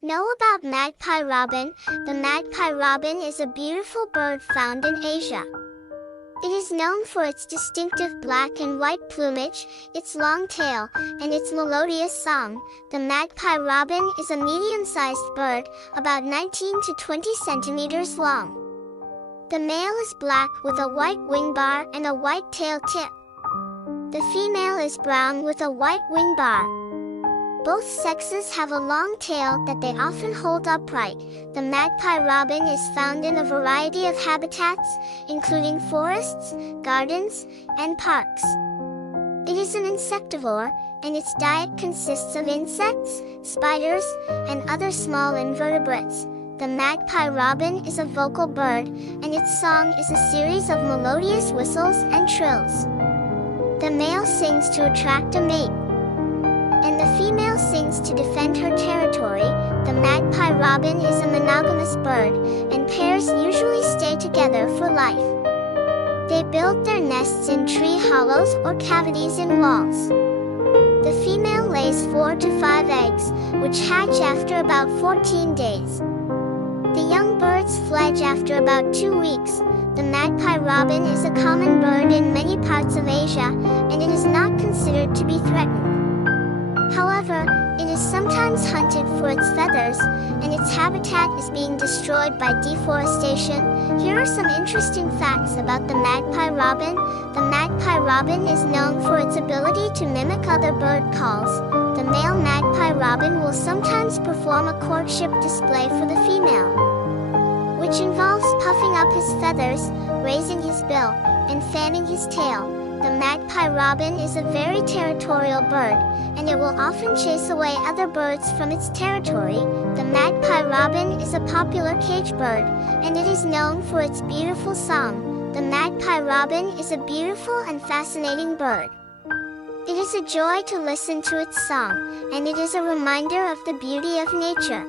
Know about magpie robin? The magpie robin is a beautiful bird found in Asia. It is known for its distinctive black and white plumage, its long tail, and its melodious song. The magpie robin is a medium-sized bird, about 19 to 20 centimeters long. The male is black with a white wing bar and a white tail tip. The female is brown with a white wing bar. Both sexes have a long tail that they often hold upright. The magpie robin is found in a variety of habitats, including forests, gardens, and parks. It is an insectivore, and its diet consists of insects, spiders, and other small invertebrates. The magpie robin is a vocal bird, and its song is a series of melodious whistles and trills. The male sings to attract a mate, and the female sings to defend her territory. The magpie robin is a monogamous bird, and pairs usually stay together for life. They build their nests in tree hollows or cavities in walls. The female lays 4 to 5 eggs, which hatch after about 14 days. The young birds fledge after about 2 weeks. The magpie robin is a common bird in many parts of Asia, and it is not considered to be threatened. However, it is sometimes hunted for its feathers, and its habitat is being destroyed by deforestation. Here are some interesting facts about the magpie robin. The magpie robin is known for its ability to mimic other bird calls. The male magpie robin will sometimes perform a courtship display for the female, which involves puffing up his feathers, raising his bill, and fanning his tail. The magpie robin is a very territorial bird, and it will often chase away other birds from its territory. The magpie robin is a popular cage bird, and it is known for its beautiful song. The magpie robin is a beautiful and fascinating bird. It is a joy to listen to its song, and it is a reminder of the beauty of nature.